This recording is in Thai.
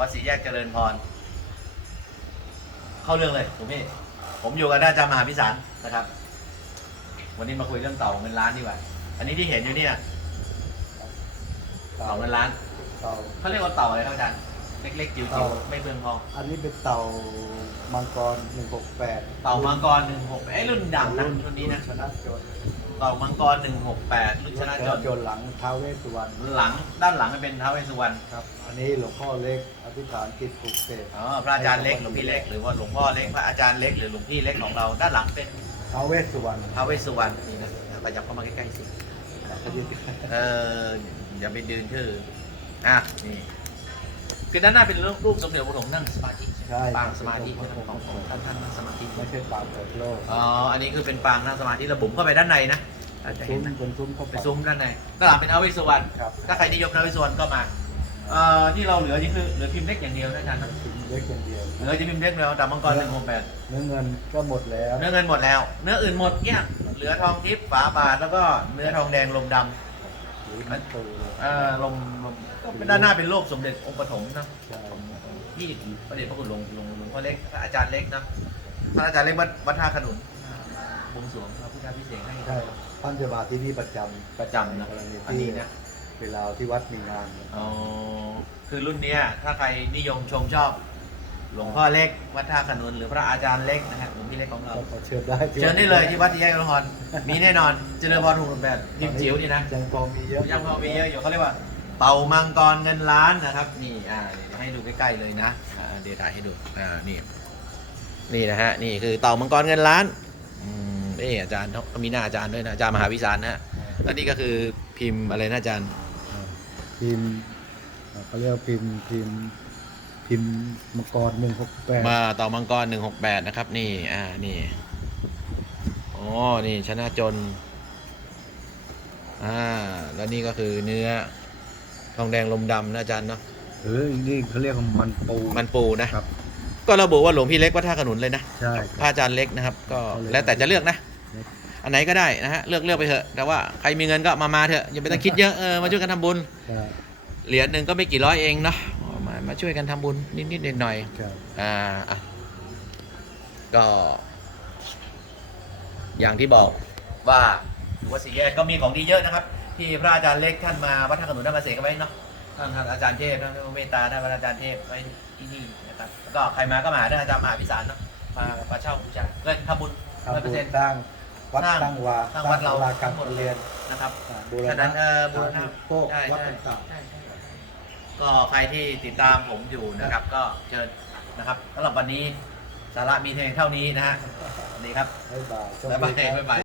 วัดศรีแยกเจริญพร เข้าเรื่องเลยถูกพี่ ผมอยู่กับอาจารย์มหาพิสารนะครับ วันนี้มาคุยเรื่องเต่าเงินล้านดีกว่า อันนี้ที่เห็นอยู่เนี่ยเต่าเงินล้านเต่าเขาเรียกว่าเต่าอะไรครับอาจารย์ เล็กๆจิ๋วเต่าๆไม่เบืองทองอันนี้เป็นเต่ามังกร 168 เต่ามังกรหนึ่งหกไอ้ยรุ่นดังนะรุ่นนี้นะชนะจนเต่ามังกรหนึ่งหกแปดรุ่นชนะจนจนหลังท้าวเวสสุวรรณหลังด้านหลังมันเป็นท้าวเวสสุวรรณครับ อันนี้หลวงพ่อเล็กอธิษฐานจิตปลุกเสกอ๋อพระอาจารย์เล็กหลวงพี่เล็กหรือว่าหลวงพ่อเล็กพระอาจารย์เล็กหรือหลวงพี่เล็กของเราด้านหลังเป็นท้าวเวสสุวรรณท้าวเวสสุวรรณนี่นะไปจับเข้ามาใกล้ๆสิขยิบเอออย่าไปดืนชื่ออะนี่ คือด้านหน้าเป็นรูปรูปสมเด็จพระบรมนั่งสมาธิใช่ปางสมาธิของของของท่านท่านนั่งสมาธิไม่ใช่ปากเปิดโลกอ๋ออันนี้คือเป็นปางนั่งสมาธิระบุเข้าไปด้านในนะอาจจะซุ้เห็มนนะเป็นซุ้มเข้าไป เป็นซุ้มด้านในด้านหลังเป็นท้าวเวสสุวรรณครับ ถ้าใครนิยมท้าวเวสสุวรรณก็มาเอ่อที่เราเหลือนี่คือเหลือพิมพ์เล็กอย่างเดียวนะอาจารย์นะซุ้มเล็กอย่างเดียว เหลือจะพิมพ์เล็กแล้วดาบมังกรหนึ่งหกแปด เนื้อเงินก็หมดแล้ว เนื้อเงินหมดแล้ว เนื้ออื่นหมดเกลี้ยงเหลือทองทิพย์ฝาบาทแล้วก็เนื้อทองแดงลมดำหรื อมันตูเอ่อลมลมก็เป็นด้านหน้าเป็นโลกสมเด็จองค์ปฐมนะใช่ที่พระเดชพระคุณหลวงหลวงหลวงพ่อเล็กพระอาจารย์เล็กนะพระอาจารย์เล็กวัดวัดท่าขนุนบวงสรวงพระพุทธพิเศษกให้ใช่ท่านจะมาที่นี่ประจำประจำนะกรณีอันที่นี้นะเวลาที่วัดมีงานอ๋อคือรุ่นเนี้ยถ้าใครนิยมชมชอบ หลวงพ่อเล็กวัดท่าขนุนหรือพระอาจารย์เล็กนะฮะหลวงพี่เล็กของเราก็ขอเชิญได้ที่เชิญได้เลยที่วัดที่แยกนครมีแน่นอนเจริญพรถูกแบบพิมพ์จิ๋วนี่นะยังพอมีเยอะยังพอมีเยอะอยู่เขาเรียกว่า เต่ามังกรเงินล้านนะครับ นี่อ่าเดี๋ยวให้ดูใกล้ๆเลยนะอ่าเดี๋ยวถ่ายให้ดูอ่านี่นี่นะฮะนี่คือเต่ามังกรเงินล้านอืมเอออาจารย์เขามีหน้าอาจารย์ด้วยนะอาจารย์มหาวิสารนะฮะแล้วนี่ก็คือพิมพ์อะไรนะอาจารย์พิมพ์อ่าเขาเรียกว่าพิมพ์พิมพ์ พิมพ์มังกรหนึ่งหกแปดมาเต่ามังกรหนึ่งหกแปดนะครับ นี่ อ่า นี่อ๋อนี่ชนะจน อ่า แล้วนี่ก็คือเนื้อ ทองแดงลมดำนะอาจารย์เนาะหรือนี่เขาเรียกว่ามันปูมันปูนะ ครับ ก็ระบุว่าหลวงพี่เล็กวัดท่าขนุนเลยนะใช่พระอาจารย์เล็กนะครับ ก็เอาเลยแล้วแต่จะเลือกนะ อันไหนก็ได้นะฮะ เลือกเลือกไปเถอะ แต่ว่าใครมีเงินก็มามาเถอะ อย่าไปต้องคิดเยอะ เออ มาช่วยกันทำบุญใช่เหรียญหนึ่งก็ไม่กี่ร้อยเองเนาะ มามาช่วยกันทำบุญนิดๆหน่อยๆใช่อ่าอะก็ อย่างที่บอกว่าวัดศรีแยกก็มีของดีเยอะนะครับ ที่พระอาจารย์เล็กท่านมาวัดท่าขนุนท่านมาเสกเอาไว้เนาะท่านท่านอาจารย์เทพท่านเมตตาท่านพระอาจารย์เทพไว้ที่นี่นะครับแล้วก็ใครมาก็มาหาท่านอาจารย์มหาพิสารเนาะมามาเช่าบูชาเงินทำบุญร้อยทำเปอบุร์ญเซ็นต์สร้างวัดสร้างตั้งวาสร้างวัดเราศลาการทั้งหมดประเรียนนะครับอ่าบูรฉะณะนั้นเออบูรณะพวกใช่วัดใช่ต่างใช่ใช่ ก็ใครที่ติดตามผมอยู่นะครับ ก็เชิญนะครับสำหรับวันนี้สาระมีเพียงเท่านี้นะฮะสวัสดีครับๆบ๊ายบายโชคบ๊ายบายดีครับ บ๊ายบาย